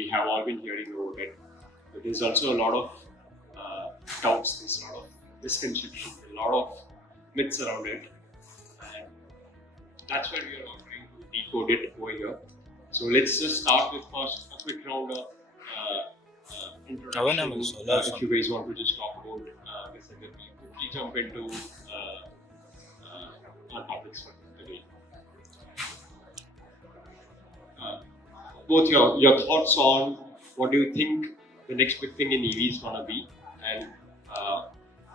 we have all been hearing about it. But there's also a lot of doubts, there's a lot of misconception, a lot of myths around it, and that's why we are all trying to decode it over here. So let's just start with first a quick round of introduction. If you guys want to just talk about this, and then we quickly jump into our topics for today. Both your thoughts on what do you think the next big thing in EV is gonna be, and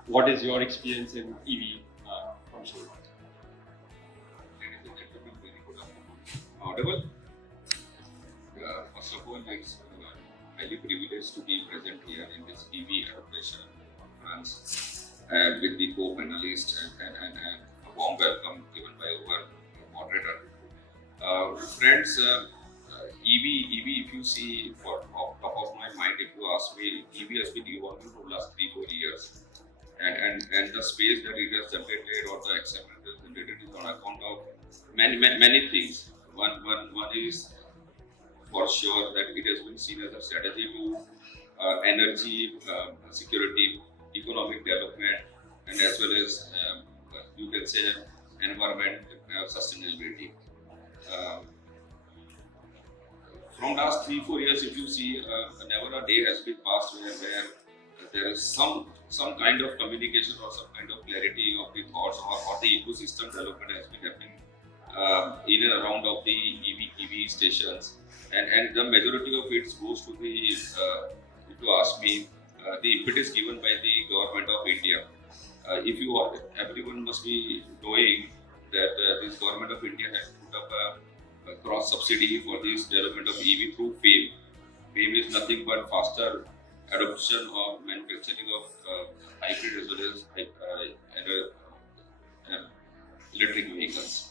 what is your experience in EV from solar? Audible? First of all, it's highly privileged to be present here in this EV adaptation conference with the co-panelists and a warm welcome given by our moderator. Friends, EV, if you see, for off top of my mind, if you ask me, EV has been evolving for the last 3-4 years. And the space that it has generated or the excitement it has generated is on account of many things. One is for sure that it has been seen as a strategy to energy security, economic development, and as well as you can say environment sustainability. From last 3-4 years, if you see, never a day has been passed where there is some kind of communication or some kind of clarity of the thoughts or the ecosystem development has been happening in and around of the EV stations, and the majority of it goes to the, if you ask me, the impetus given by the government of India. Everyone must be knowing that this government of India has put up a cross subsidy for this development of EV through FAME. FAME is nothing but faster adoption of manufacturing of hybrid as well as electric vehicles.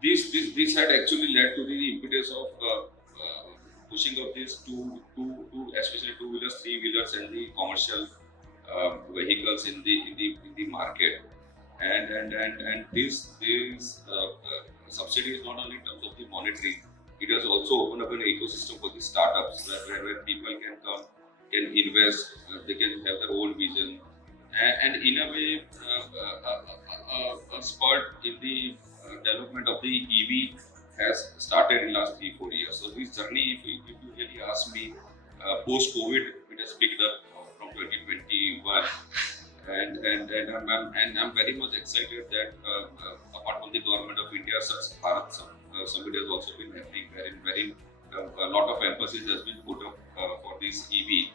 This had actually led to the impetus of pushing of this to especially two-wheelers, three-wheelers, and the commercial vehicles in the market. And this subsidy is not only in terms of the monetary. It has also opened up an ecosystem for the startups where people can come, can invest, they can have their own vision, and in a way, a spurt in the development of the EV has started in the last 3-4 years. So this journey, if you really ask me, post-COVID, it has picked up from 2021, and I'm very much excited that apart from the government of India, such Bharat Summit has also been happening, wherein a lot of emphasis has been put up for this EV,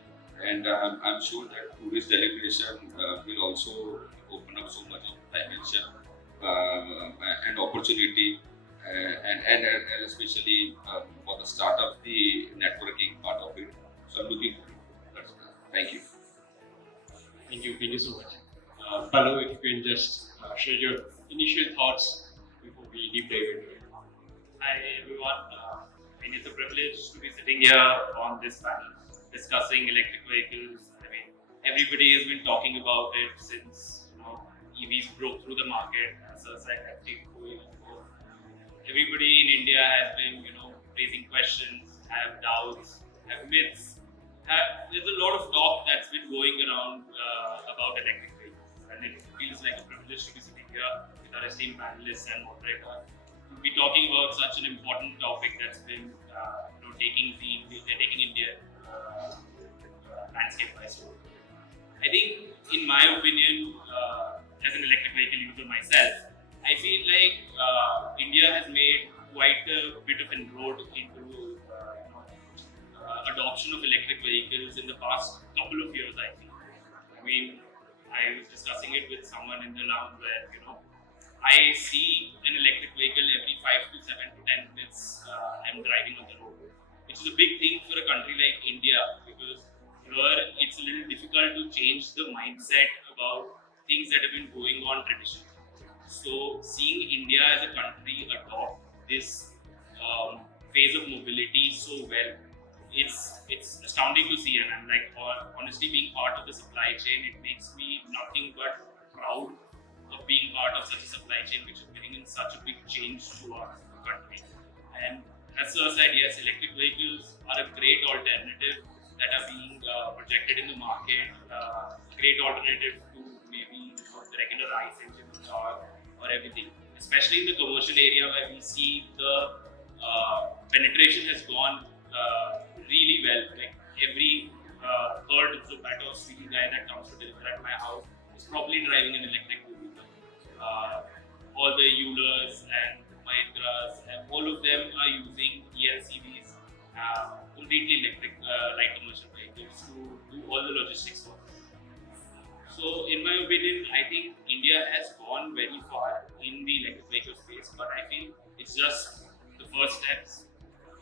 and I'm sure that tourist delegation will also open up so much of dimension and opportunity, and especially for the startup, the networking part of it. So I'm looking forward to that. Thank you. Thank you so much. Palo, if you can just share your initial thoughts before we deep dive into it. Hi everyone. It's a privilege to be sitting here on this panel discussing electric vehicles. I mean, everybody has been talking about it since EVs broke through the market. So it's like 3-4 years ago. Everybody in India has been raising questions, have doubts, have myths. There's a lot of talk that's been going around about electric vehicles, and it feels like a privilege to be sitting here with our esteemed panelists and moderator to be talking about such an important topic that's been taking India landscape by storm. I think, in my opinion, as an electric vehicle user myself, I feel like India has made quite a bit of inroad into adoption of electric vehicles in the past couple of years, I think. I mean, I was discussing it with someone in the lounge where, I see an electric vehicle every 5 to 7 to 10 minutes I'm driving on the road, which is a big thing for a country like India, because here it's a little difficult to change the mindset about things that have been going on traditionally. So seeing India as a country adopt this phase of mobility so well, it's astounding to see, and I'm like, honestly, being part of the supply chain, it makes me nothing but proud of being part of such a supply chain which is bringing in such a big change to our country. And as Sir said, yes, electric vehicles are a great alternative that are being projected in the market. Great alternative to maybe the regular ICE engines or everything. Especially in the commercial area where we see the penetration has gone really well. Like every third Zomato or Swiggy guy that comes to deliver at my house is probably driving an electric vehicle. All the Eulers and Mahindras, and all of them are using ELCVs, completely electric light commercial vehicles to do all the logistics work. So, in my opinion, I think India has gone very far in the electric vehicle space, but I feel it's just the first steps.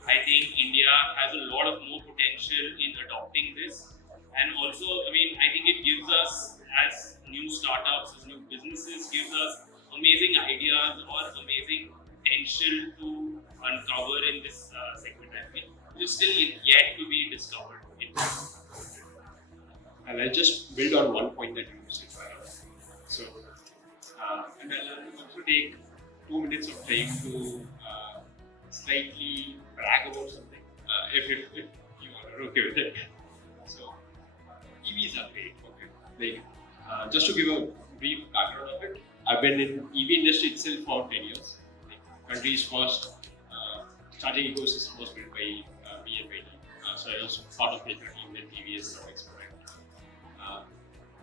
I think India has a lot of more potential in adopting this, and also, I think it gives us, as new startups, as new businesses, gives us amazing ideas or amazing potential to uncover in this segment. I feel which is still yet to be discovered. And I'll just build on one point that you said. So, and I'll also take 2 minutes of time to slightly brag about something, if you are okay with it. So, EVs are great. Okay. Like, just to give a brief background of it, I've been in EV industry itself for 10 years. Like, country's first charging ecosystem was built by me and Vaidi. So I was part of the team that TVS now exploring.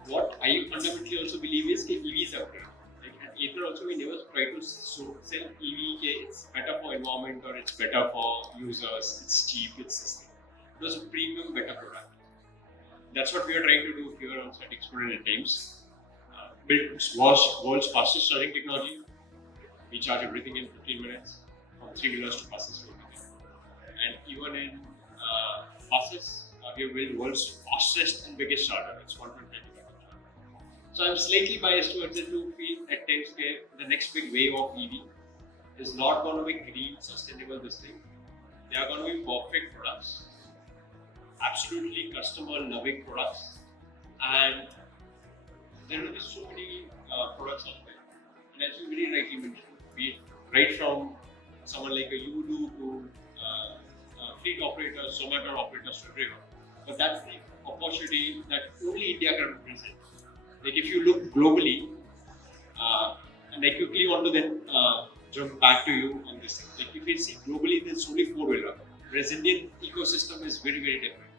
What I fundamentally also believe is that EVs are great. Like at Ather also we never try to sell EV, it's better for environment or it's better for users, it's cheap, it's sustainable. It was a premium, better product. That's what we are trying to do here also at Exponent at times. Build world's fastest charging technology. We charge everything in 15 minutes, from 3-wheelers to buses to everything. And even in buses, we have built world's fastest and biggest charger. It's 120 kW. So I'm slightly biased towards it to feel at times the next big wave of EV is not going to be green, sustainable this thing. They are going to be perfect products, absolutely customer-loving products, and there will be so many products out there. And as you very rightly mentioned, be it right from someone like a Udo to fleet operators, Zomato operators to everyone. But that's the opportunity that only India can represent. Like if you look globally, and I quickly want to then jump back to you on this. Like if you see globally, there's only 4-wheeler. Whereas Indian ecosystem is very, very different.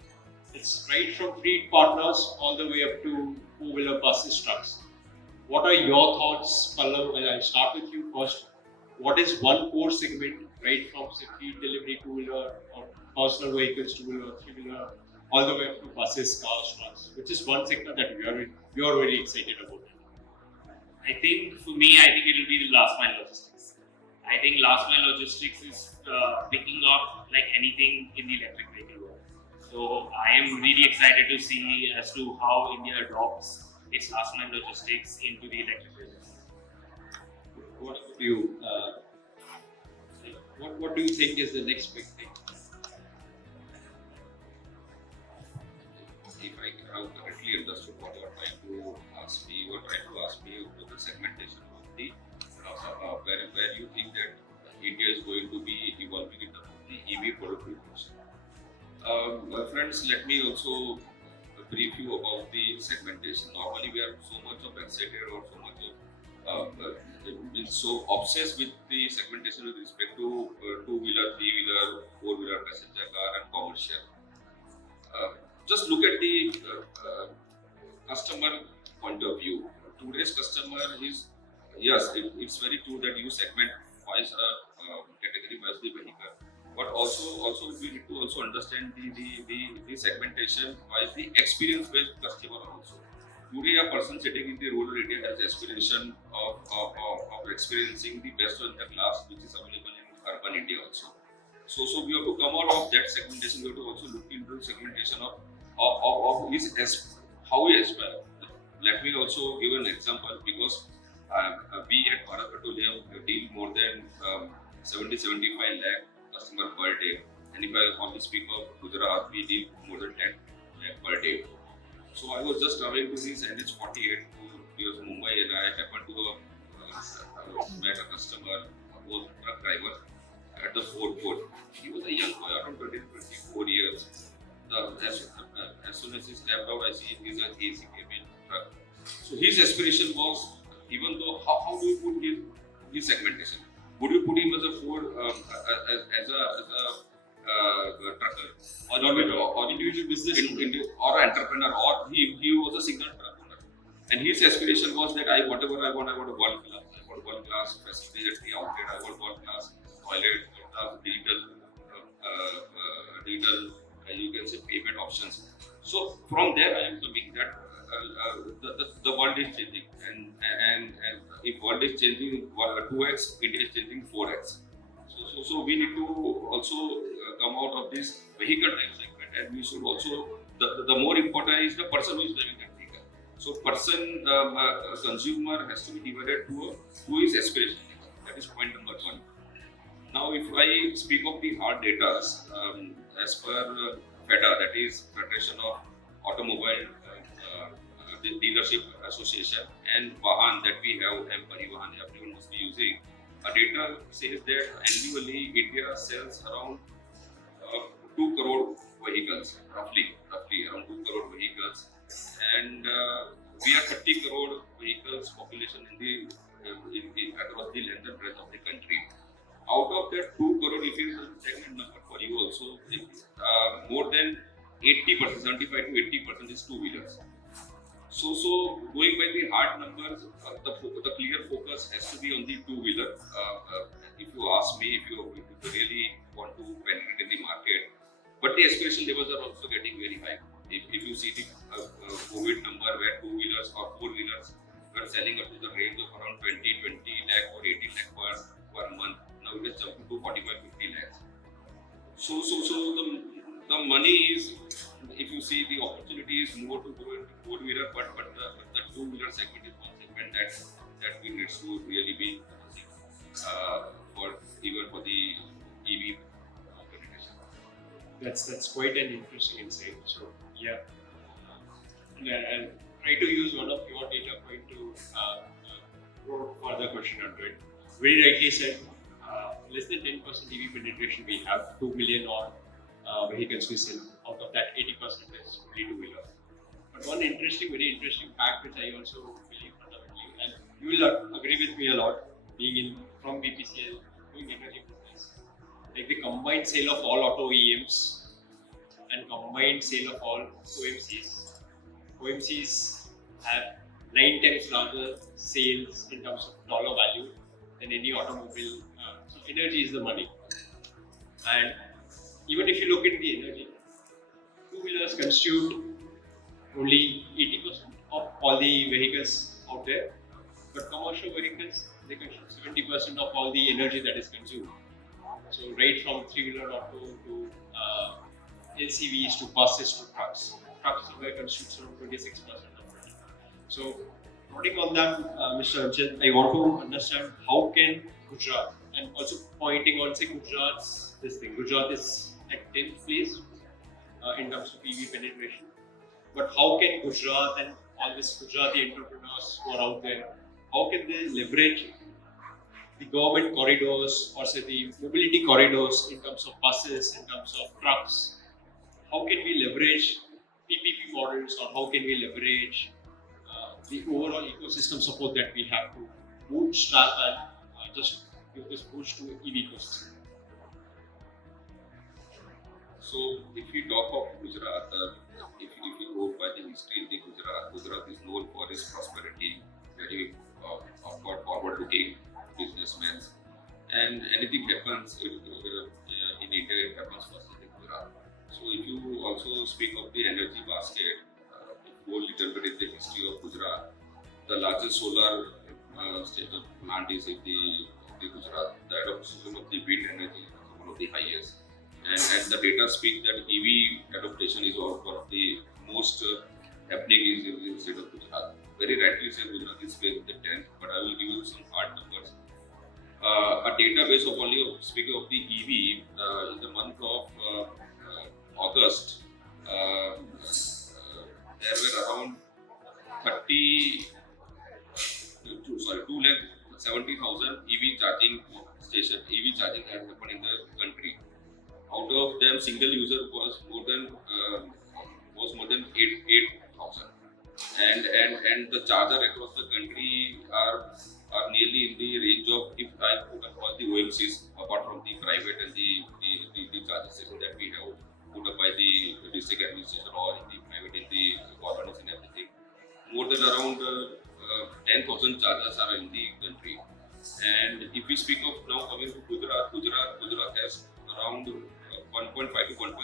It's right from fleet partners all the way up to 4-wheeler buses, trucks. What are your thoughts, Pallav? Well, I'll start with you first. What is one core segment, right from say fleet delivery, 2-wheeler, or personal vehicles, 2-wheeler, 3-wheeler, all the way up to buses, cars, trucks, which is one sector that we are very excited about. I think for me, I think it will be the last mile logistics. I think last mile logistics is picking up like anything in the electric vehicle world. So I am really excited to see as to how India adopts its last mile logistics into the electric vehicle. What about you? What do you think is the next big thing? If I have correctly understood what you are trying to ask me, you are trying to ask me about the segmentation of the where you think that India is going to be evolving in terms of the EV product range. Friends, let me also brief you about the segmentation. Normally, we are so much of excited or so much of been so obsessed with the segmentation with respect to 2-wheeler, 3-wheeler, 4-wheeler passenger car and commercial. Just look at the customer point of view. Today's customer is, yes, it's very true that you segment wise category wise the vehicle, but also we need to also understand the segmentation wise the experience based customer also. Today, a person sitting in the rural area has aspiration of experiencing the best of the class which is available in urban India also. So we have to come out of that segmentation. We have to also look into the segmentation of his how he aspires. Let me also give an example because we at Bharat Petroleum deal more than 70-75 lakh customer per day, and if I only speak of Gujarat, we deal more than 10 lakh per day. So I was just traveling to this NH48 towards Mumbai, and I happened to met a customer, a truck driver, at the forecourt. He was a young boy, around 20 to 24 years. As soon as he stepped out, I see he's an AC cabin truck. So his aspiration was, even though, how do you put his segmentation? Would you put him as a trucker, or individual business, or entrepreneur, or he was a single truck owner? And his aspiration was that whatever I want a world class. I want world class facilities at the outlet. I want world class toilet, world class digital, you can say payment options. So from there, I am coming that the world is changing, and if world is changing 2x, India is changing 4x. So we need to also come out of this vehicle type segment, and we should also the more important is the person who is driving that vehicle. So person consumer has to be divided to his aspiration. That is point number one. Now, if I speak of the hard data, as per FEDA, that is Federation of Automobile Dealership Association, and Vahan that we have, and Parivahan, everyone must be using. Data says that annually India sells around 2 crore vehicles, roughly around 2 crore vehicles, and we are 30 crore vehicles population across the length and breadth of the country. Out of that 2 crore, if you segment number for you also, more than 80%, 75 to 80% is two-wheelers. So going by the hard numbers, the clear focus has to be on the two-wheeler. If you ask me, if you really want to penetrate in the market, but the aspiration levels are also getting very high. If you see the COVID number where two-wheelers or four-wheelers were selling up to the range of around 20 lakh or 18 lakh per month, now it has jumped to 45, 50 lakhs. So the money is, if you see, the opportunity is more to go into four-wheeler, but the two-wheeler segment is one segment that we need to really be even for the EV penetration. That's quite an interesting insight. So yeah, I'll try to use one of your data point to go further question onto it. Very rightly said, less than 10% EV penetration we have, 2 million odd vehicles we sell. Out of that, 80% is only two-wheeler. But one very interesting fact which I also believe fundamentally, and you will agree with me a lot, being from BPCL, doing energy business, like the combined sale of all auto OEMs and combined sale of all OMCs have 9 times larger sales in terms of dollar value than any automobile. So energy is the money. And even if you look at the energy, two-wheelers constitute only 80% of all the vehicles out there, but commercial vehicles, they consume 70% of all the energy that is consumed. So right from three-wheeler auto to LCVs to buses to trucks somewhere constitutes around 26% of it. So noting on that, Mr. Anchit, I want to understand how can Gujarat, and also pointing on say Gujarat's this thing. Gujarat is at 10th place in terms of EV penetration. But how can Gujarat and all these Gujarati entrepreneurs who are out there, how can they leverage the government corridors or say the mobility corridors in terms of buses, in terms of trucks? How can we leverage PPP models, or how can we leverage the overall ecosystem support that we have to bootstrap and just give this push to EV ecosystem? So if we talk of Gujarat, if you go by the history of the Gujarat is known for its prosperity, very forward-looking businessmen, and anything happens in India, it happens first in Gujarat. So if you also speak of the energy basket, go a little bit in the history of Gujarat, the largest solar plant is in the Gujarat. The adoption of the wind energy is one of the highest. And the data speak that EV adaptation is one of the most happening in the state of Gujarat. Very rightly said, Gujarat is placed the 10th, but I will give you some hard numbers. A database of only speaking of the EV in the month of August, there were around 270,000 EV charging station, EV charging has happened in the country. Out of them, single user was more than 8,000, and the charger across the country are nearly in the range of, if I put up all the OMCs apart from the private and the charging station that we have put up by the district administration or in the private in the governments and everything, more than around 10,000 chargers are in the country. And if we speak of now coming to Gujarat has around 1.5 to 1.7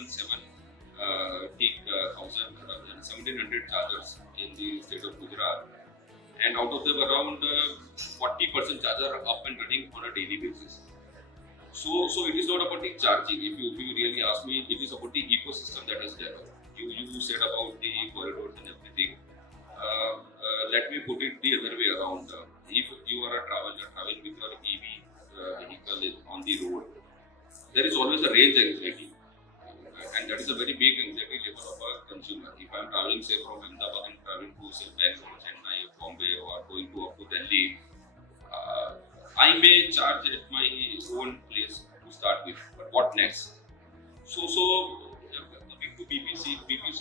thousand 1,700 chargers in the state of Gujarat, and out of them around 40% chargers are up and running on a daily basis. So it is not about the charging. If you really ask me, it is about the ecosystem that is there. You said about the corridors and everything. Let me put it the other way around. If you are traveling with your EV vehicle on the road, there is always a range anxiety, and that is a very big anxiety level of a consumer. If I am traveling, say from Ahmedabad and traveling to say Bangalore, Chennai, Bombay, or going to up to Delhi, I may charge at my own place to start with, but what next? Coming to BBC quickly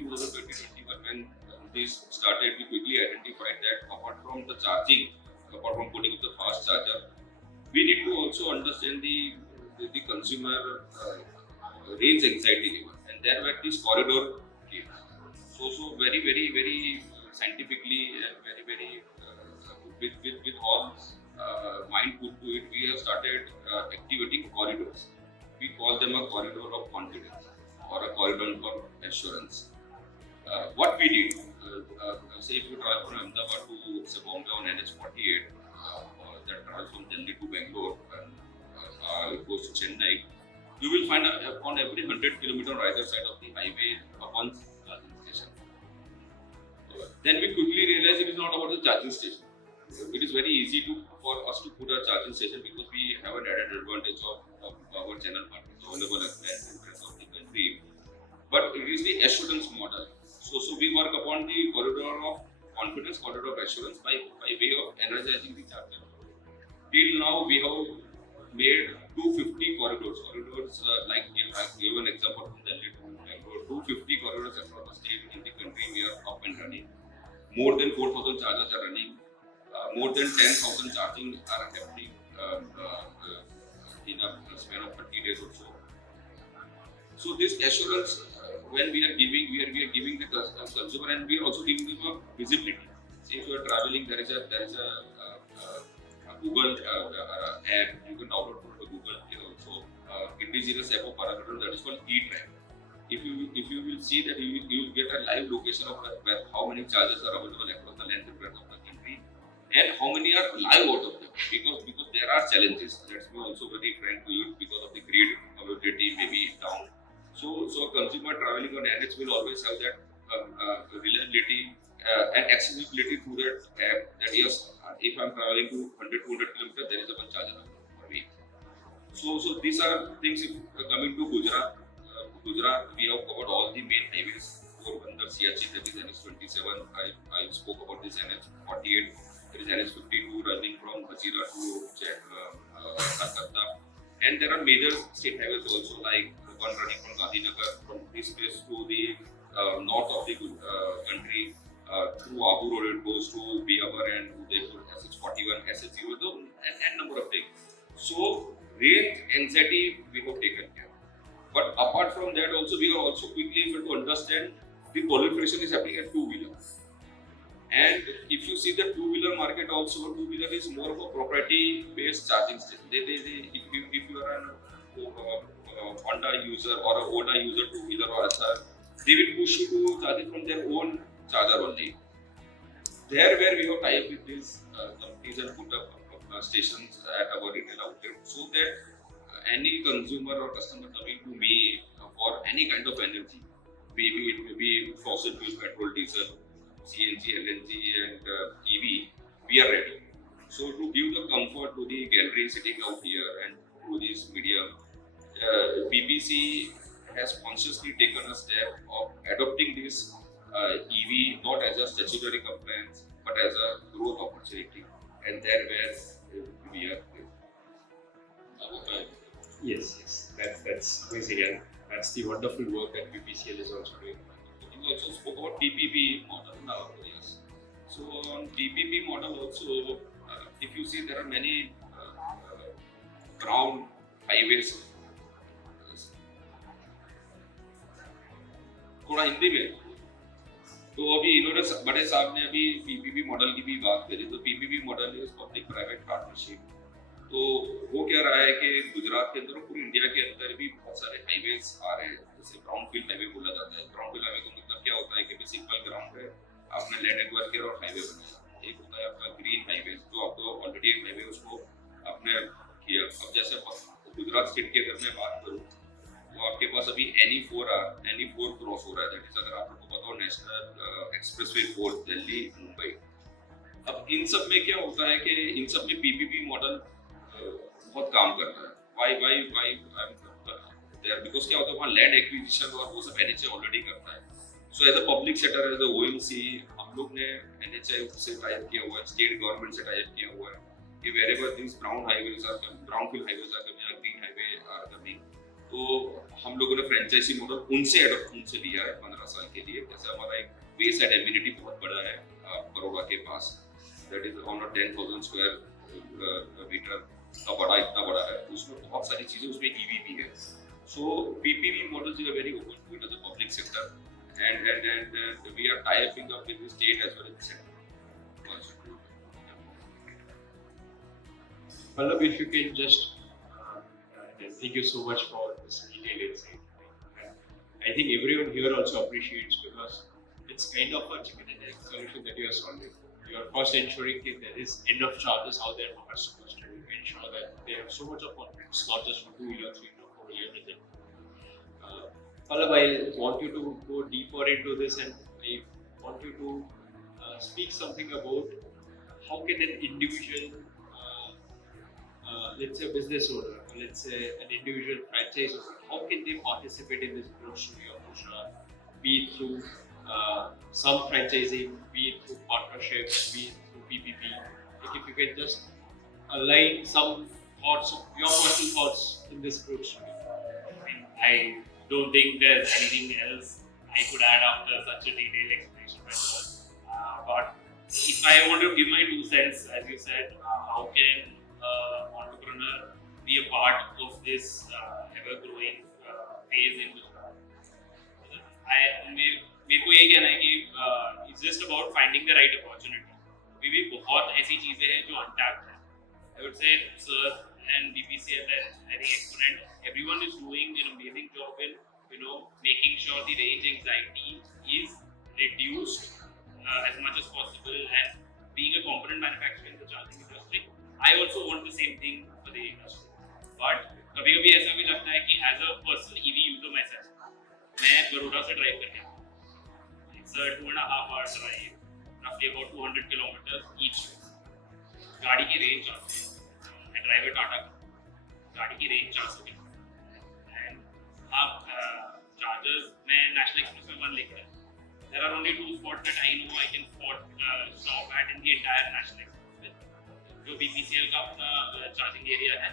2021 when this started, we quickly identified that apart from the charging, apart from putting up the fast charger, we need to also understand the consumer range anxiety level, and there were this corridor came. So very scientifically and very with all mind put to it, we have started activating corridors. We call them a corridor of confidence or a corridor for assurance. What we did, say if you travel from Ahmedabad to say Bombay on NH48, that travels from Delhi to Bangalore and it goes to Chennai, you will find on every 100 kilometer either side of the highway one charging station. Then we quickly realized it is not about the charging station. It is very easy for us to put a charging station because we have an added advantage of our channel partners available at the rest of the country. But it is the assurance model. So we work upon the corridor of confidence, corridor of assurance by way of energizing the charger. Till now, we have made 250 corridors. Like I gave an example from Delhi to Bangalore, 250 corridors across the state in the country we are up and running. More than 4,000 chargers are running. More than 10,000 charging are happening in a span of 30 days or so. So this assurance, when we are giving the consumer, and we are also giving them a visibility. Say if you are traveling, there is a Google app you can download from the Google Play also. It is in a set of parameters that is called e-track. If you will see that you will get a live location of where how many chargers are available across the length and breadth of the country, and how many are live out of them, because there are challenges. That's me also very frank to you, because of the grid availability may be down. So a consumer traveling on NH will always have that reliability and accessibility through that app. That yes, if I'm traveling to 100 200 kilometers, there is a one charger per week. So these are things. If coming to Gujarat, we have covered all the main highways. Porbandar, Siachi, that is NH27. I spoke about this NH48. There is NH52 running from Hazira to Kolkata, and there are major state highways also, like one running from Gandhinagar from this place to the north of the country, through Abu Road it goes to Biabar and Udaipur, SH41, SH0, and number of things. So range anxiety we have taken care. But apart from that also, we are also quickly able to understand the proliferation is happening at two-wheeler. And if you see the two-wheeler market also, two-wheeler is more of a proprietary-based charging station. If you are a Honda user or a Oda user, two-wheeler or SR, they will push you to charge it from their own charger only. There where we have tie-up with these companies and put up stations at our retail outlet, so that any consumer or customer coming to me for any kind of energy, maybe it may be fossil fuel, petrol, diesel, CNG, LNG, and EV, we are ready. So to give the comfort to the gallery sitting out here and to this media, BBC has consciously taken a step of adopting this EV not as a statutory compliance but as a growth opportunity, and there where we are. होता है. Yes. That's amazing, and that's the wonderful work that BPCL is also doing. You also spoke about PPP model now. Yes. So on PPP model also, if you see there are many brown highways. थोड़ा हिंदी में. तो अभी इन्होंने बड़े साहब ने अभी PPP model की भी बात करी. तो PPP model is public private partnership. तो वो क्या रहा है कि गुजरात के अंदर और पूरी इंडिया के अंदर भी बहुत सारे हाईवेज आ रहे हैं. जैसे ब्राउनफील्ड हाईवे बोला जाता है. ब्राउनफील्ड हाईवे का मतलब क्या होता है कि सिंपल ग्राउंड है, आपने लैंड एक्वायर किया और हाईवे बनाया. एक होता है आपका ग्रीन हाईवे, तो आपको ऑलरेडी एक हाईवे उसको आपने किया. अब जैसे गुजरात स्टेट की अगर मैं बात करूँ तो आपके पास अभी NE4 क्रॉस हो रहा है. दैट इज, अगर आप लोगों को पता हो, नेशनल एक्सप्रेसवे 4 दिल्ली मुंबई. अब इन सब में क्या होता है कि इन सब में पीपीपी मॉडल बहुत काम करता है. वाई देयर, बिकॉज क्या होता है वहाँ लैंड एक्विजिशन और वो सब NHA ऑलरेडी करता है. So as a public sector, as a OMC, हम लोग ने NHA से टाइप किया हुआ है, स्टेट गवर्नमेंट से टाइप किया हुआ है कि wherever this brown highways are coming, brownfield highways are coming, green highway are coming. तो हम लोगों ने फ्रेंचाइजी मॉडल उनसे लिया है 15 साल के लिए. जैसे हमारा एक वे साइड एम्यूनिटी बहुत बड़ा है बड़ौदा के पास, that is on 10,000 square metre का बड़ा, इतना बड़ा है. उसमें बहुत सारी चीजें, उसमें EV भी है. So PPP models is a very open to it as a public sector, and we are tying up with the state as well as the center. Pallab, if you can just thank you so much for this detailed insight. I think everyone here also appreciates, because it's kind of a chicken and egg solution that you are solving. You are first ensuring that there is enough charges out there for customers to ensure that they have so much of confidence, not just for 2 wheeler, 3 wheeler, 4 wheeler with it. Pallab, I want you to go deeper into this, and I want you to speak something about how can an individual, let's say a business owner, or let's say an individual franchise owner, how can they participate in this growth story of Gujarat, be it through some franchising, be it through partnerships, be it through PPP. Like if you can just align some thoughts, your personal thoughts in this growth story. I don't think there's anything else I could add after such a detailed explanation. But if I want to give my 2 cents, as you said, how can entrepreneur be a part of this ever-growing phase in Gujarat? मेरे को ये कहना है कि it's just about finding the right opportunity. अभी भी बहुत ऐसी चीजें हैं जो untapped हैं. I would say Sir and BPCL and I think Exponent, everyone is doing an amazing job in making sure the range anxiety is reduced as much as possible, and being a component manufacturer in the charging industry, I also want the same thing for the industry. But कभी-कभी ऐसा भी लगता है कि as a personal EV user myself, मैं बड़ौदा से drive करके आता हूँ. It's a 2.5 hour drive, roughly about 200 kilometers each way. गाड़ी की रेंज आती है. मैं ड्राइवर टाटा का, गाड़ी की रेंज 400 किलोमीटर. एंड आप चार्जर्स में नेशनल एक्सप्रेस में 1 लेकर there are only 2 spots that I know I can stop at in the entire national express, जो BPCL का अपना charging area है.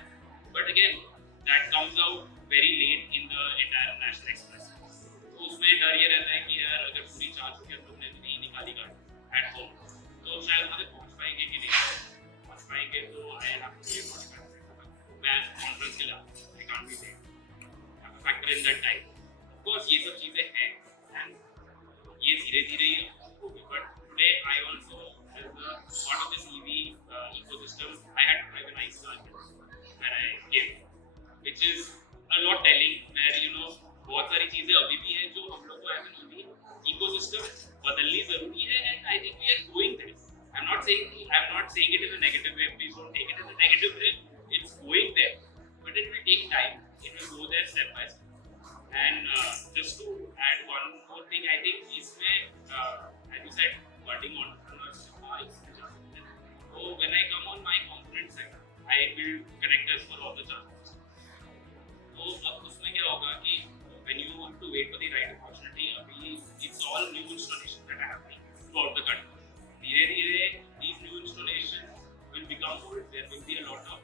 But again, that comes out very late in the entire national express. तो उसमें डर ये रहता है कि यार अगर पूरी चार्ज होकर हम लोग ने नहीं निकाली गाड़ी at home, तो शायद वहाँ तक पहुँच पाएंगे कि नहीं पहुँच पाएंगे. तो I have to be 45. मैं कॉन्फ्रेंस के लिए I can't be there. I have to factor in that time. Of course ये सब चीजें हैं and ये धीरे-धीरे होगी. But today I also, as a part of this EV ecosystem, I had to drive a nice car when I came, which is a lot telling. Where बहुत सारी चीजें अभी भी हैं जो हम लोग को as an EV ecosystem बदलनी जरूरी है, and I think we are going there. I'm not saying it in a negative way. Please don't take it in a negative way. It's going there, but it will take time. It will go there step by step. And just to add one more thing, I think इसमें as you said, budding entrepreneurs are essential. So when I come on my component side, I build connectors for all the chargers. तो अब उसमें क्या होगा कि when you have to wait for the right opportunity, अभी it's all new installations that are happening throughout the country. धीरे-धीरे these new installations will become old. There will be a lot of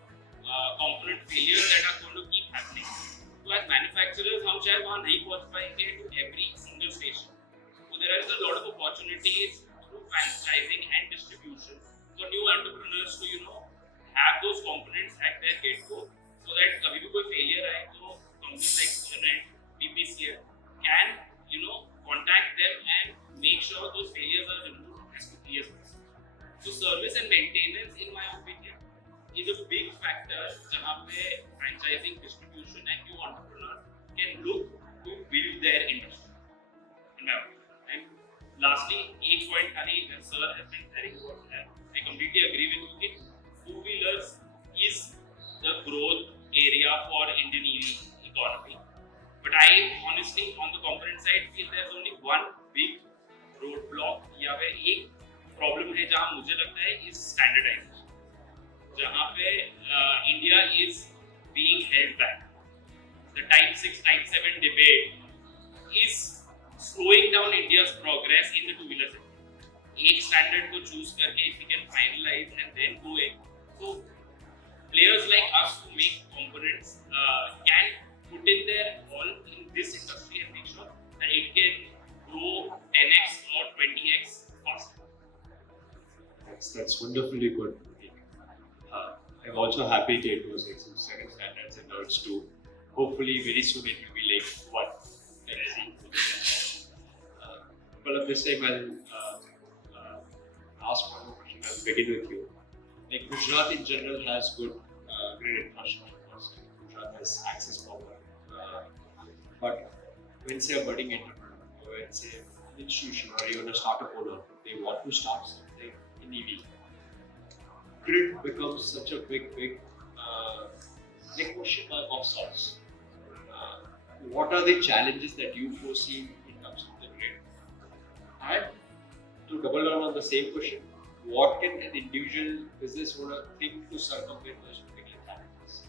component failures that are supplying it to every single station. So there is a lot of opportunities through franchising and distribution for new entrepreneurs to have those components at their get-go, so that कभी भी कोई failure आए तो companies like Gujarat, BPCL can contact them and make sure those failures are removed as quickly as possible. So service and maintenance, in my opinion, is a big factor जहाँ पे franchising, distribution and new entrepreneurs can look to build their industry. In my opinion. And lastly, एक point खाली sir has been telling about that. I completely agree with you that two-wheelers is the growth area for Indian EV economy. But I honestly, on the component side, feel there's only one big roadblock या फिर एक problem है जहाँ मुझे लगता है is standardization. जहाँ पे India is being held back. The Type 6, Type 7 debate is slowing down India's progress in the two-wheeler sector. एक standard को choose करके if we can finalize and then go in. So players like us who make components can put in their all in this industry and make sure that it can grow 10x or 20x faster. That's wonderfully good. I'm also happy that it was like some second standards and now it's 2. Hopefully very soon it will be like 1. Let's see. Well, this time I'll ask one more question. I'll begin with you. Like Gujarat in general has good grid infrastructure. Gujarat has access power. But when say a budding entrepreneur, or when say an institution or even a startup owner, they want to start something in EV, grid becomes such a big question mark of sorts. What are the challenges that you foresee in terms of the grid? And to double down on the same question, what can an individual business owner think to circumvent those particular challenges?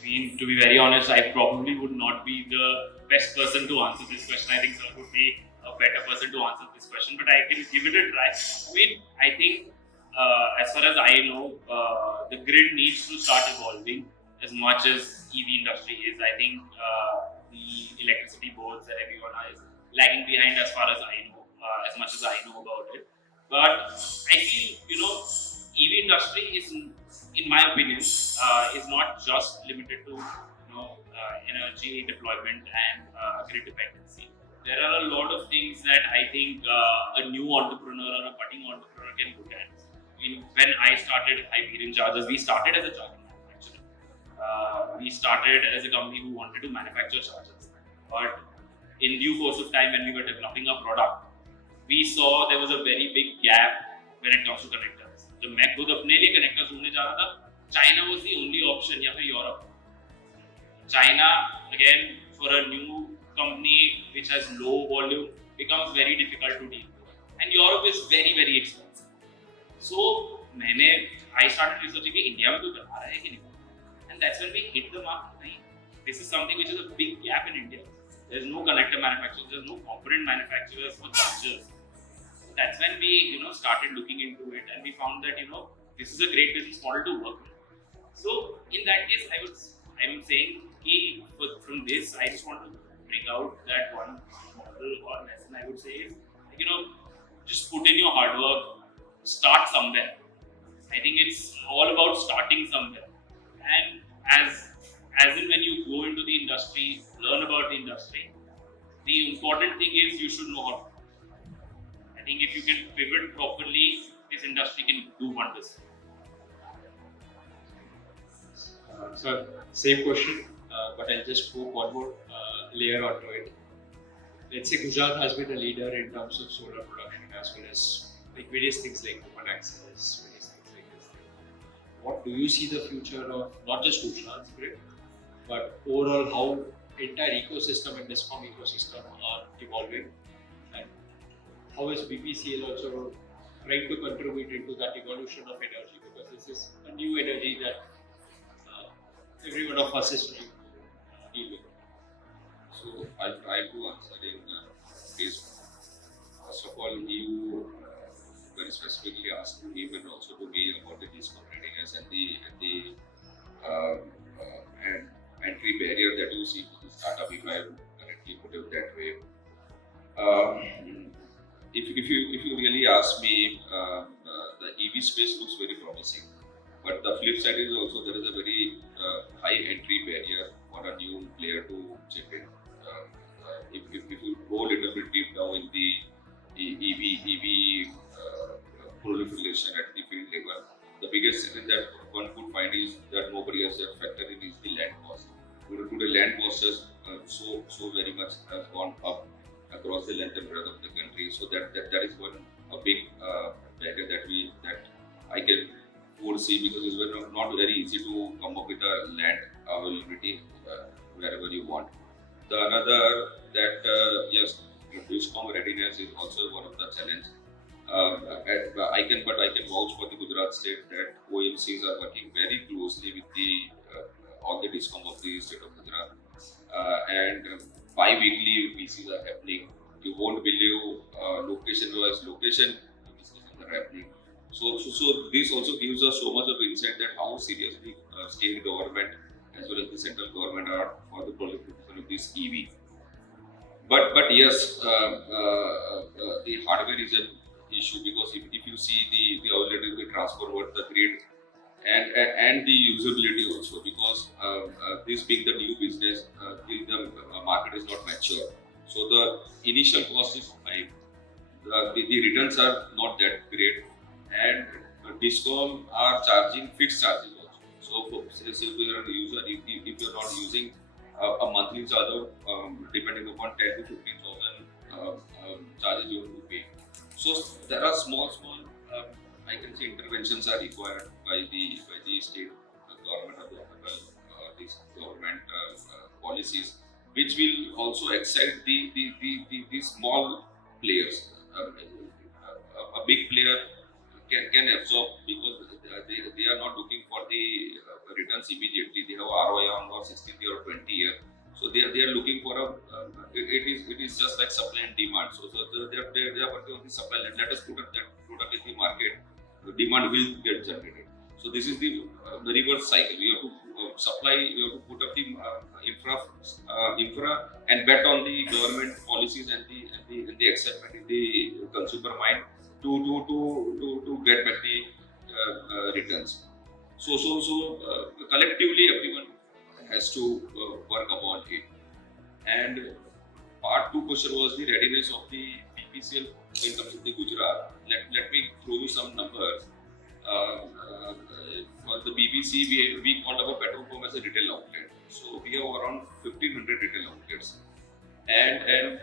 I mean, to be very honest, I probably would not be the best person to answer this question. I think sir would be a better person to answer this question, but I can give it a try. I mean, I think as far as I know, the grid needs to start evolving as much as EV industry is. I think the electricity boards and everyone is lagging behind as far as I know, as much as I know about it. But I feel, EV industry is, in my opinion, is not just limited to energy deployment and grid dependency. There are a lot of things that I think a new entrepreneur or a budding entrepreneur can look at. I mean, when I started Hyperion Chargers, we started as a charging manufacturer. We started as a company who wanted to manufacture chargers. But in due course of time, when we were developing our product, we saw there was a very big gap when it comes to connectors. जब मैं खुद अपने लिए connectors ढूंढने जा रहा था, China was the only option, या फिर Europe. China, again, for a new company which has low volume, becomes very difficult to deal with. And Europe is very, very expensive. So, I started researching कि India में कोई बना रहा है कि नहीं. And that's when we hit the mark. This is something which is a big gap in India. There's no connector manufacturers, there's no component manufacturers for chargers. So that's when we, started looking into it, and we found that, this is a great business model to work with. So in that case, I'm saying from this, I just want to bring out that one model or lesson I would say is, just put in your hard work, start somewhere. I think it's all about starting somewhere. And as in when you go into the industry, learn about the industry, the important thing is you should know how to. I think if you can pivot properly, this industry can do wonders. So, same question, but I'll just put one more layer onto it. Let's say Gujarat has been a leader in terms of solar production as well as like various things like open access, various things like this. What do you see the future of not just Gujarat's grid, but overall how entire ecosystem and DISCOM ecosystem are evolving, and how is BPCL also trying to contribute into that evolution of energy, because this is a new energy that every one of us is trying to deal with. So I'll try to answer in this. First of all, you very specifically asked me and also to me about the DISCOM readiness and entry barrier that you see to the startup, if I correctly put it that way. If you really ask me, the EV space looks very promising, but the flip side is also there is a very high entry barrier for a new player to chip in. If you go a little bit deep down in the EV proliferation at the field level, the biggest challenge that one could find is that nobody has that factor in is the land cost. Today land cost has so very much has gone up across the length and breadth of the country. So that is one a big barrier that I can foresee, because it's not very easy to come up with a land availability wherever you want. The another that yes, DISCOM readiness is also one of the challenge. I can vouch for the Gujarat state that OMCs are working very closely with the all the DISCOM of the state of Gujarat, and bi-weekly VCs are happening. You won't believe location-wise location discussions are happening. So this also gives us so much of insight that how seriously state government as well as the central government are for the proliferation of this EV. But yes, the hardware is an issue, because if you see the availability of the transformer, the grid, and the usability also, because this being the new business, the market is not mature. So the initial cost is high. The returns are not that great, and DISCOM are charging fixed charges also. So if you are a user, if you are not using a monthly charge of depending upon 10 to 15,000 charges you have to pay. So there are small I can say interventions are required by the state government or these government policies, which will also excite the small players. A big player can absorb, because they are not looking for the returns immediately. They have ROI on about 60 or 20 year. So they are looking for a it is just like supply and demand. So they are working on the supply. Let us put up that product in the market. The demand will get generated. So this is the reverse cycle. You have to supply. You have to put up the infra and bet on the government policies and the acceptance in the consumer mind to get back the returns. So collectively everyone has to work upon it. And part two question was the readiness of the BPCL in terms of the Gujarat. Let me throw you some numbers. For the BBC, we called our petrol pump as a retail outlet. So we have around 1,500 retail outlets. And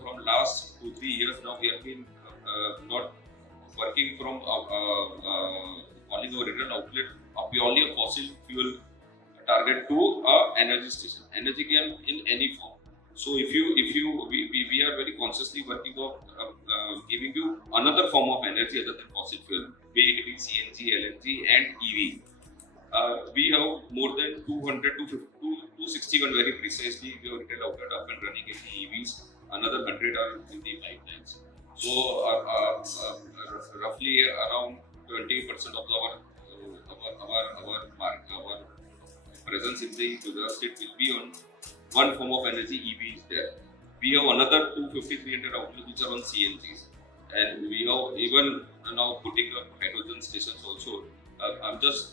from last 2-3 years now, we have been not working from calling our retail outlet purely a fossil fuel target to energy station. Energy can in any form. So we are very consciously working on giving you another form of energy other than fossil fuel, be it CNG, LNG, and EV. We have more than 200 to 261 very precisely. We have retail outlet up and running in the EVs. Another 100 are in the pipelines. So roughly around 20% of our presence in the Gujarat state will be on one form of energy. EV is there. We have another 250-300 outlets which are on CNGs, and we have even now putting up hydrogen stations also. I'm just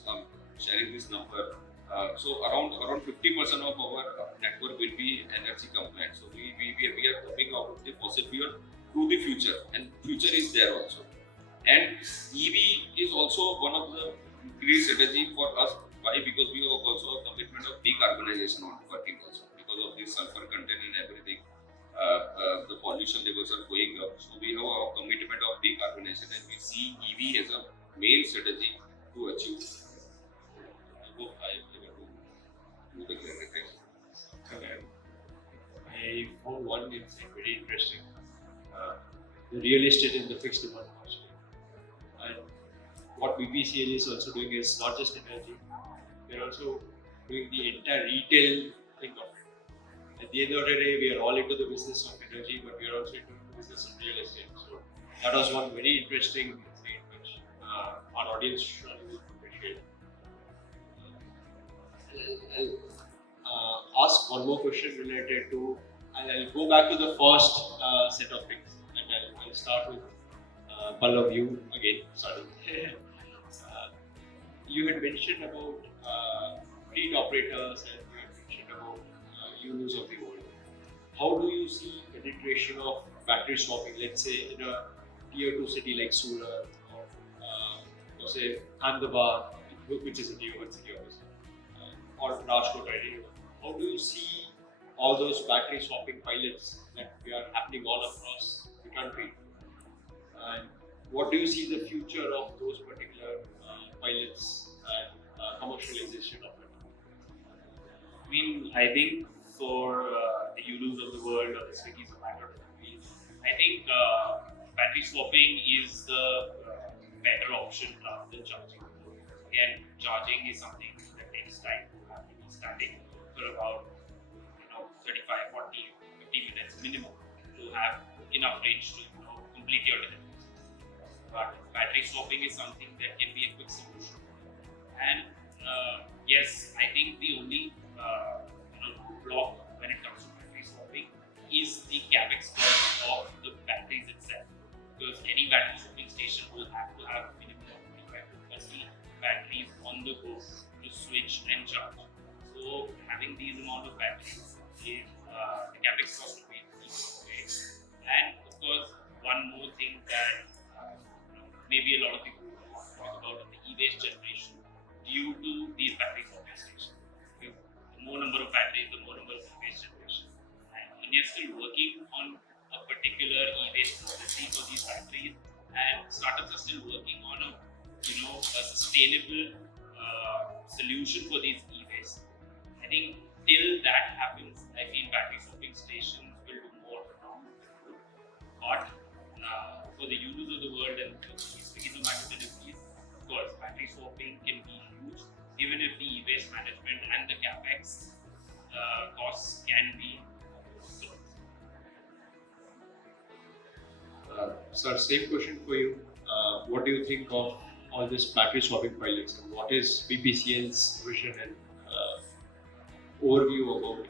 sharing this number. So around 50% of our network will be energy compliant. So we are coming out of the fossil fuel to the future, and future is there also. And EV is also one of the great strategy for us. Why? Because we have also a commitment of decarbonization on working also. Because of the sulfur content and everything, the pollution levels are going up. So we have a commitment of decarbonization, and we see EV as a main strategy to achieve. I hope I am able to do the clarification. I found one insight very interesting. The real estate and the fixed demand market. And what BPCL is also doing is not just energy, they're also doing the entire retail thing of it. At the end of the day, we are all into the business of energy, but we are also into the business of real estate. So that was one very interesting insight which our audience should appreciate. ask one more question related to. I'll go back to the first set of things, and I'll start with Pallav, you again. Sorry. You had mentioned about fleet operators and you had mentioned about UNOs of the world. How do you see penetration of battery swapping, let's say in a tier 2 city like Surat or say Ahmedabad, which is a tier 1 city obviously, or Rajkot, I don't know. How do you see all those battery swapping pilots that we are happening all across the country? And what do you see the future of those particular pilots and commercialization of it? I mean, I think for the Ulus of the world or the Swiggies of Bangalore, I think battery swapping is the better option rather than charging. Again, charging is something that takes time to have to be standing for about 35, 40, 50 minutes minimum to have enough range to complete your deliveries. But battery swapping is something that can be a quick solution. And yes, I think the only block when it comes to battery swapping is the capex cost of the batteries itself. Because any battery swapping station will have to have minimum of 25 to 30 batteries on the go to switch and charge. So having these amount of batteries is the capex cost will be way. And of course, one more thing that maybe a lot of people talk about is the e-waste generation due to these battery swapping stations. The more number of batteries, the more number of e-waste generation. And India is still working on a particular e-waste policy for these batteries, and startups are still working on a sustainable solution for these e-waste. I think till that happens, I feel battery swapping stations will do more. But for the users of the world and the Swiggy Zomato deliveries, of course, battery swapping can be huge, even if the e-waste management and the capex costs can be Sir, same question for you. What do you think of all this battery swapping pilots, and what is BPCL's vision and overview about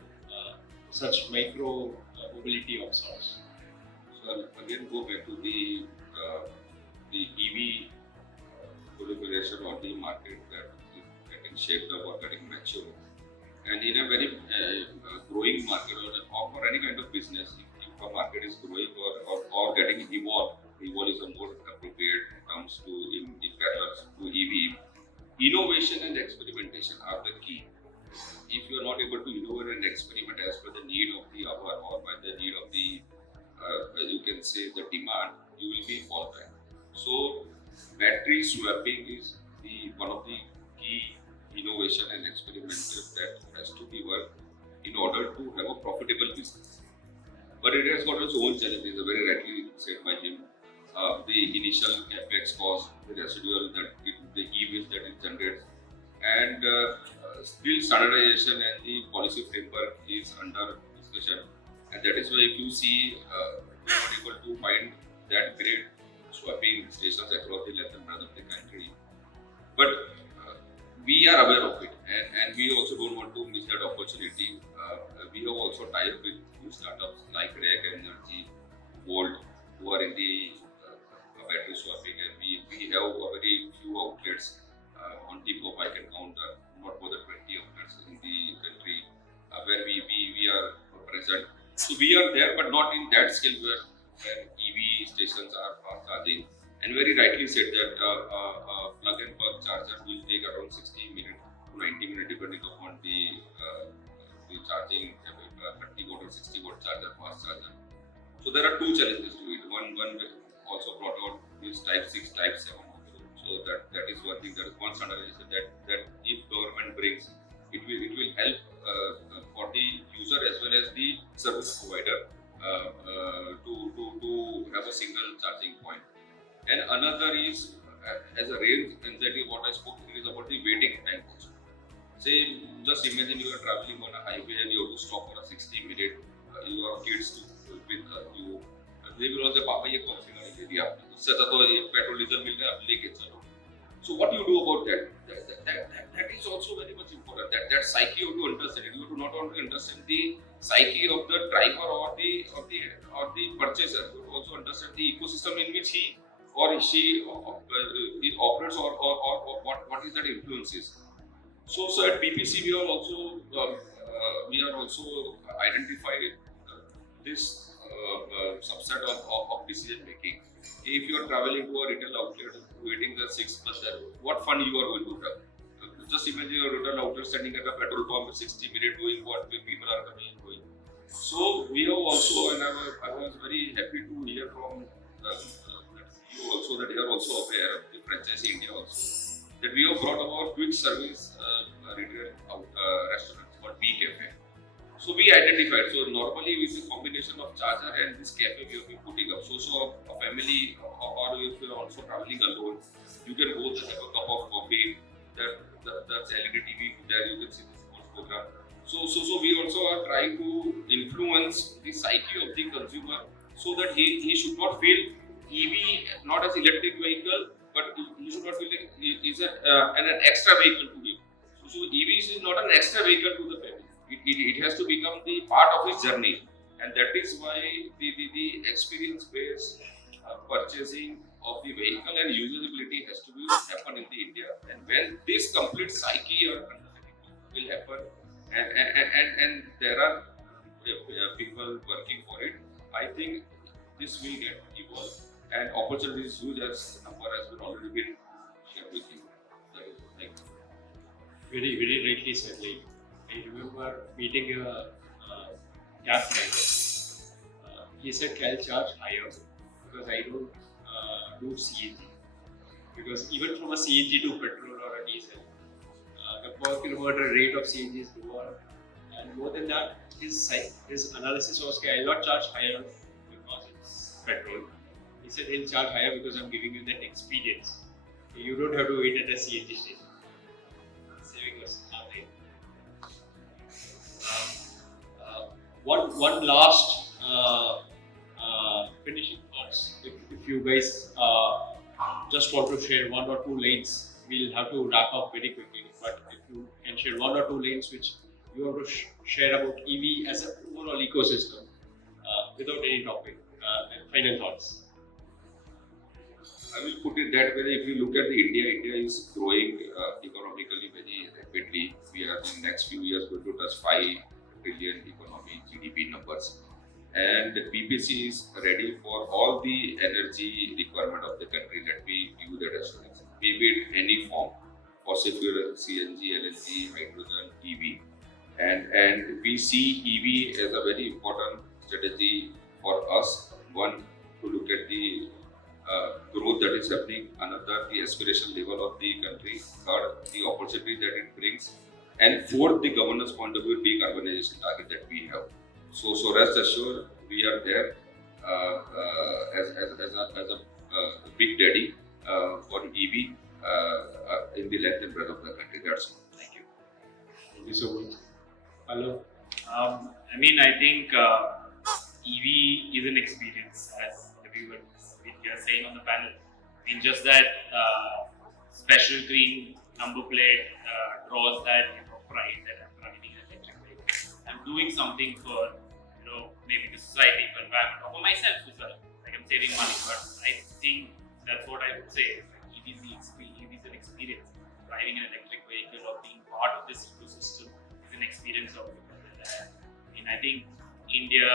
such micro mobility of sorts? So I'll again go back to the EV proliferation or the market that is getting shaped up or getting mature. And in a very growing market or for any kind of business, if a market is growing or getting evolved is a more appropriate terms to in parallel to EV. Innovation and experimentation are the key. If you are not able to innovate and experiment as per the need of the hour or by the need of the you can say the demand, you will be fall back. So battery swapping is one of the key innovation and experimental that has to be worked in order to have a profitable business. But it has got its own challenges, very rightly said by him. The initial capex cost, the residual the e-waste that it generates, and still standardization and the policy framework is under discussion. And that is why if you see we are not able to find that great swapping stations across the length and breadth of the country. But we are aware of it, and we also don't want to miss that opportunity. We have also tied up with few startups like React Energy, Volt, who are in the battery swapping, and we have a very few outlets on tip of I can count not more than 20 outlets in the country where we are present. So we are there, but not in that scale where EV stations are charging. And very rightly said that plug and plug charger will take around 60 minutes to 90 minutes depending upon the charging 30 watt or 60 watt charger, fast charger. So there are two challenges to it. One also brought out is type 6, type 7. So that is one thing, that is one standardization that if government brings, it will help for the user as well as the service provider to have a single charging point. And another is as a range anxiety, what I spoke, it is about the waiting time also. Say, just imagine you are traveling on a highway and you have to stop for a 60-minute, your kids with you, they will also पापा ये कौन सी गाड़ी ले दी आपने, उससे अच्छा तो ये पेट्रोल डीजल मिल रहा है, आप लेके चलो. So what do you do about that? That is also very much important. That psyche you have to understand. You have to not only understand the psyche of the driver or the purchaser, you have to also understand the ecosystem in which he or she operates or what is that influences. So at BPC we are also identified this subset of decision making. If you are traveling to a retail outlet, waiting the 6 months, what fund you are going to have? Just imagine your retail outlet standing at a petrol pump, 60 minutes doing what people are coming and going. So we have also, and I was very happy to hear from you also that you are also aware of the franchise India also, that we have brought about quick service retail restaurants called B Cafe. So we identified. So normally with the combination of charger and this cafe we have been putting up. So a family or if you are also traveling alone, you can go there, have a cup of coffee. There's LED TV there. You can see the sports program. So we also are trying to influence the psyche of the consumer so that he should not feel EV not as electric vehicle, but he should not feel like is an extra vehicle to him. So EV is not an extra vehicle to the family. It has to become the part of his journey, and that is why the experience-based purchasing of the vehicle and usability has to be happen in the India. And when this complete psyche or will happen, and there are people working for it, I think this will get evolved, and opportunities huge as number has been already been shared with you. Like, very, very rightly said. Like, I remember meeting a cab driver. He said, I'll charge higher because I don't do CNG. Because even from a CNG to petrol or a diesel, the per kilometer rate of CNG is lower. And more than that, his analysis was, I'll not charge higher because it's petrol. He said, he'll charge higher because I'm giving you that experience. You don't have to wait at a CNG station. Saving us time. One last finishing thoughts. If you guys just want to share one or two lanes, we'll have to wrap up very quickly. But if you can share one or two lanes which you want to share about EV as an overall ecosystem without any topic and final thoughts. I will put it that way. If you look at the India is growing economically very rapidly. We are in the next few years going to touch 5 trillion economy GDP numbers, and BBC is ready for all the energy requirement of the country. Let me give that assurance. Maybe in any form, fossil fuel, CNG, LNG, hydrogen, EV, and we see EV as a very important strategy for us. One, to look at the growth that is happening, another the aspiration level of the country, third the opportunity that it brings, and fourth the governance point of view, decarbonization target that we have. So rest assured we are there as a big daddy for EV in the length and breadth of the country. That's all. Thank you. Thank you so much. Hello. I think EV is an experience, as everyone is saying on the panel. Just that special green number plate draws that pride that I'm driving an electric vehicle. I'm doing something for maybe the society, for environment, or for myself as well. Like I'm saving money, but I think that's what I would say. EV is an experience. Driving an electric vehicle or being part of this ecosystem is an experience of it. I think India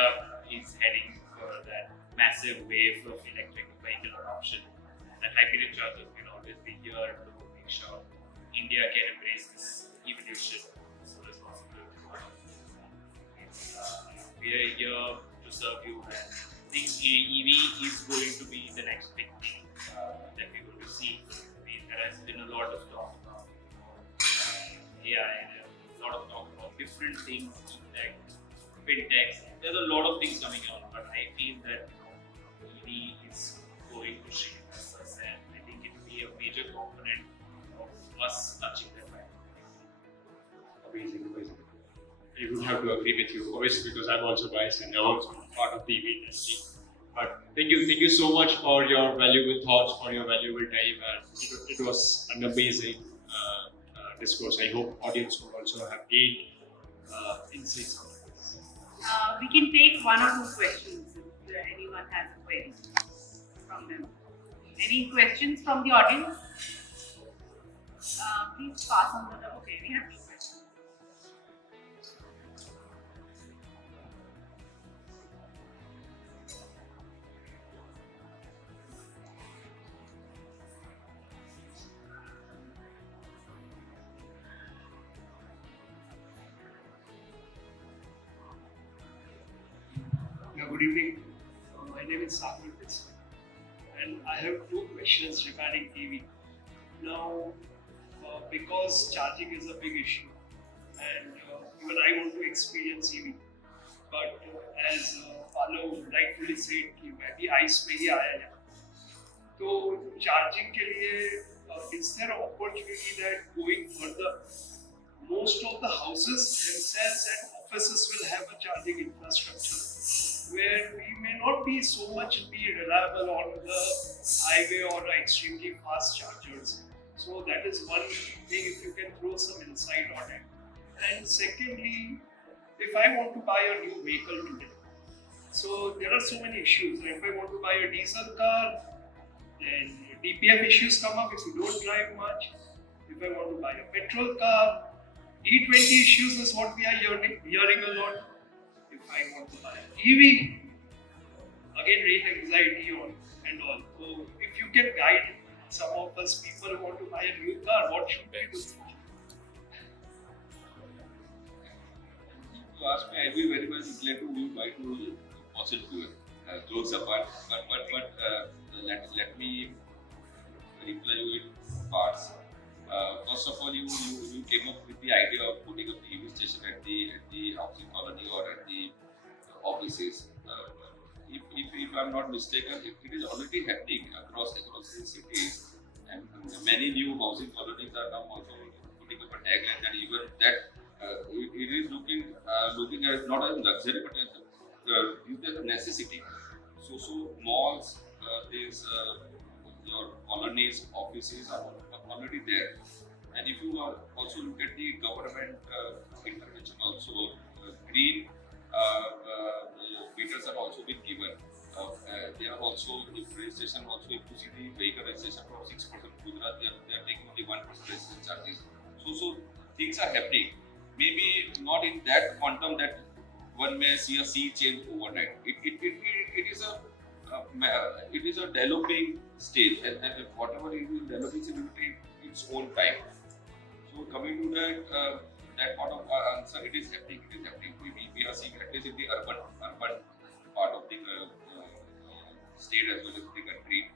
is heading for that massive wave of electric vehicle adoption. That Hyperion Chargers will always be here to make sure India can embrace this evolution as soon as possible. We are here to serve you, and I think EV is going to be the next big thing that we're going to see. There has been a lot of talk about AI, and a lot of talk about different things, tech, fintechs. There's a lot of things coming out, but I feel that EV is going to shape us, and I think it will be a major component of us touching that right. Amazing. I would have to agree with you, obviously, because I'm also biased and I'm also part of the EV industry. But thank you so much for your valuable thoughts, for your valuable time, and it was an amazing discourse. I hope audience will also have gained insights on this. We can take one or two questions if anyone has a query from them. Any questions from the audience? Please pass on the. Okay, we have two questions. Yeah, good evening. My name is Sagar and I have two questions regarding EV. Now, because charging is a big issue, and even I want to experience EV, but as Palo rightfully said, कि मैं भी ICE में ही आया है, तो charging के लिए is there an opportunity that going further, most of the houses themselves and offices will have a charging infrastructure where we may not be so much be reliable on the highway or extremely fast chargers. So that is one thing, if you can throw some insight on it. And secondly, if I want to buy a new vehicle today, so there are so many issues. If I want to buy a diesel car, then DPF issues come up if you don't drive much. If I want to buy a petrol car, E20 issues is what we are hearing a lot. If I want to buy an EV, again rate anxiety on and all. So if you can guide some of us people who want to buy a new car, what should we do? You ask me, I'll be very much inclined to move by to fossil fuel. Jokes apart, but let me reply you in parts. First of all, you came up with the idea of putting up the EV station at the housing colony or at the offices. If I'm not mistaken, it is already happening across the cities, and many new housing colonies are now also putting up a tagline that even that it is looking as not as luxury but as a necessity. So malls, these your colonies, offices are already there. And if you also look at the government intervention, also green meters are also been given. They are also the registration. Also, if you see the vehicle registration from 6% Gujarat, they are taking only 1% registration charges. So things are happening. Maybe not in that quantum that one may see a sea change overnight. It is a developing stage, and whatever it is developing, it will take its own time. So coming to that part of answer, it is happening. We are seeing at least in the urban part of the state as well as the country.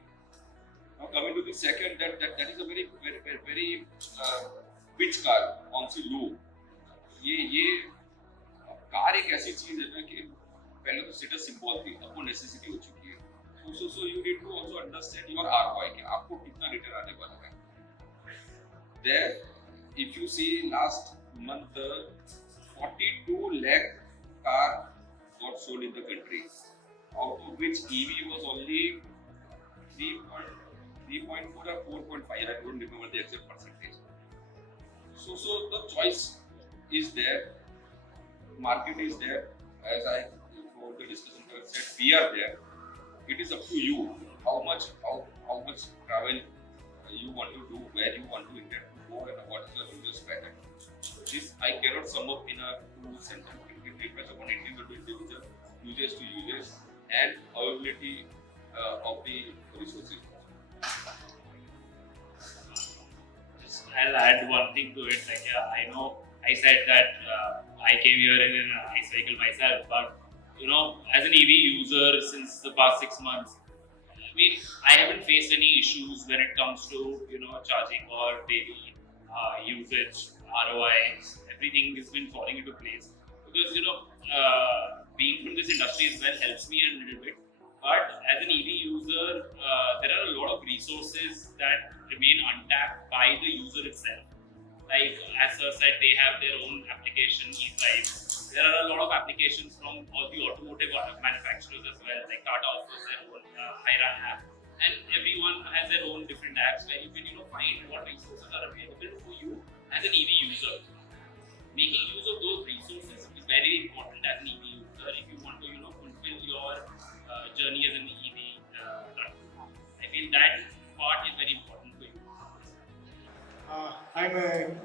Now coming to the second, that is a very which car कौन सी लूँ? ये car एक ऐसी चीज है ना कि पहले तो स्टेटस सिंबल थी, अब वो नेसेसिटी हो चुकी है. So you need to also understand your ROI कि आपको कितना रिटर्न आने वाला है. There, if you see last month, 42 lakh car got sold in the country, out of which EV was only 3.4 or 4.5. I don't remember the exact percentage. So the choice is there, market is there. As I before the discussion said, we are there. It is up to you how much travel you want to do, where you want to intend to go, and what is your user's pattern. This I cannot sum up in a 2 sentence. It depends upon individual to individual, users to users, and availability of the resources. I'll add one thing to it. Like, yeah, I know I said that I came here in an ICE vehicle myself, but as an EV user since the past 6 months, I mean, I haven't faced any issues when it comes to charging or daily usage, ROI. Everything has been falling into place because being from this industry as well helps me a little bit. But as an EV user, there are a lot of resources that remain untapped by the user itself. Like as Sir said, they have their own application, eDrive. There are a lot of applications from all the automotive manufacturers as well. Like Tata offers their I have. And everyone has their own different apps where you can find what resources are available for you as an EV user. Making use of those resources is very important as an EV user if you want to fulfill your journey as an EV driver. I feel that part is very important for you. I'm a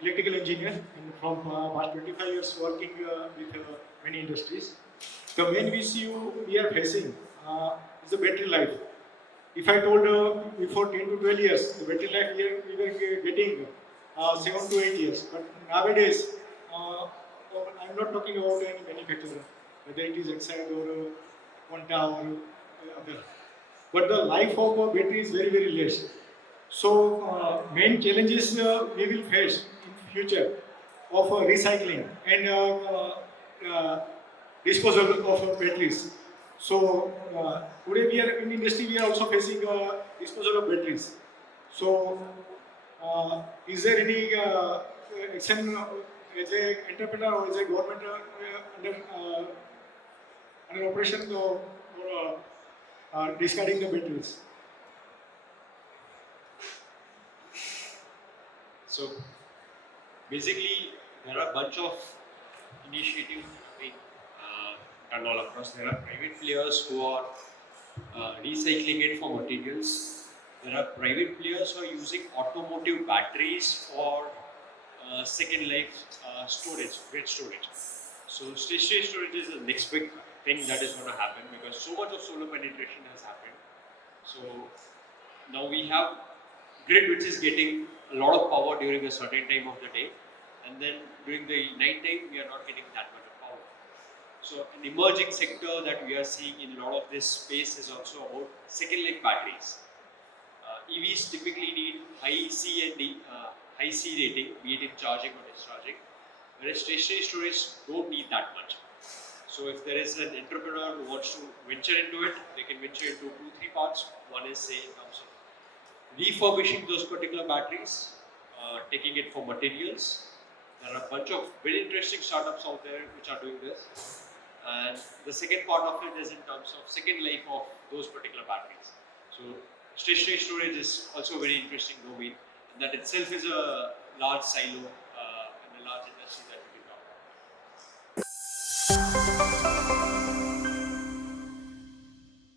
electrical engineer and from past 25 years working with many industries. The main issue we are facing is the battery life. If I told before 10 to 12 years, the battery life we were getting 7 to 8 years. But nowadays, I'm not talking about any manufacturer, whether it is Exide or Quanta or other. But the life of a battery is very, very less. So, main challenges we will face in future of recycling and disposal of batteries. So today we are in industry we are also facing disposal of batteries. So is there any action as a entrepreneur or as a government under operation or discarding the batteries? So basically, there are a bunch of initiatives being done all across. There are private players who are recycling it for materials. There are private players who are using automotive batteries for second life storage, grid storage. So stationary storage is the next big thing that is going to happen because so much of solar penetration has happened. So now we have grid which is getting a lot of power during a certain time of the day, and then during the night time we are not getting that much of power. So an emerging sector that we are seeing in a lot of this space is also about second life batteries. EVs typically need high C and D, high C rating, be it in charging or discharging, whereas stationary storage don't need that much. So if there is an entrepreneur who wants to venture into it, they can venture into 2-3 parts. One is say in terms of refurbishing those particular batteries, taking it for materials. There are a bunch of very interesting startups out there which are doing this. And the second part of it is in terms of second life of those particular batteries. So stationary storage is also a very interesting domain. And that itself is a large silo and a large industry that